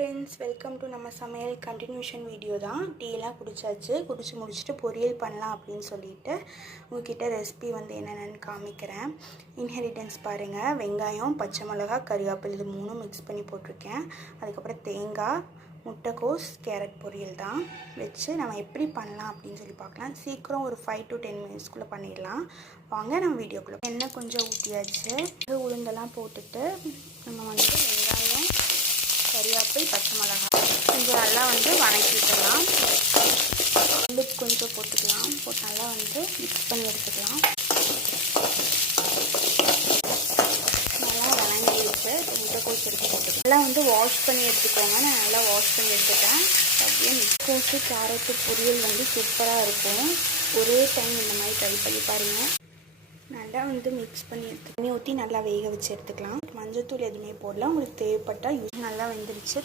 Friends, welcome to நம்ம சமையல் continuation video தான். டீலாம் குடிச்சு முடிச்சுட்டு பொரியல் பண்ணலாம் அப்படின்னு சொல்லிட்டு உங்ககிட்ட ரெசிபி என்னென்னு காமிக்கிறேன். இன்ஹெரிட்டன்ஸ் பாருங்கள். வெங்காயம், பச்சை மிளகா, கறிவேப்பிலை இது மூணும் மிக்ஸ் பண்ணி போட்டிருக்கேன். அதுக்கப்புறம் தேங்காய், முட்டைக்கோஸ், கேரட் பொரியல் தான் வச்சு நம்ம எப்படி பண்ணலாம் அப்படின்னு சொல்லி பார்க்கலாம். சீக்கிரம் ஒரு 5 to 10 மினிட்ஸ்க்குள்ளே பண்ணிடலாம். வாங்க நம்ம வீடியோக்குள்ளே. எண்ணெய் கொஞ்சம் ஊற்றியாச்சு. உளுந்தெல்லாம் போட்டுட்டு நம்ம வெங்காயம், கறிவேப்பிலை, பச்சை மிளகாய் கொஞ்சம் நல்லா வதக்கி விட்டுடலாம். உப்பு கொஞ்சம் போட்டுக்கலாம். போட்டு நல்லா மிக்ஸ் பண்ணி எடுத்துக்கலாம். நல்லா வதங்கிடுச்சு. முட்டைக்கோஸ் எடுத்து போட்டுக்கலாம். நல்லா வாஷ் பண்ணி எடுத்துக்கோங்க. நான் நல்லா வாஷ் பண்ணி எடுத்துட்டேன். அப்படியே முட்டைக்கோஸு கேரட்டு பொரியல் சூப்பராக இருக்கும். ஒரே டைம் இந்த மாதிரி ட்ரை பண்ணி பாருங்கள். நல்லா மிக்ஸ் பண்ணி தண்ணி ஊற்றி நல்லா வேக வச்சு எடுத்துக்கலாம். மஞ்சள்தூள் எதுவுமே போடலாம். உங்களுக்கு தேவைப்பட்டால் நல்லா வெந்துருச்சு.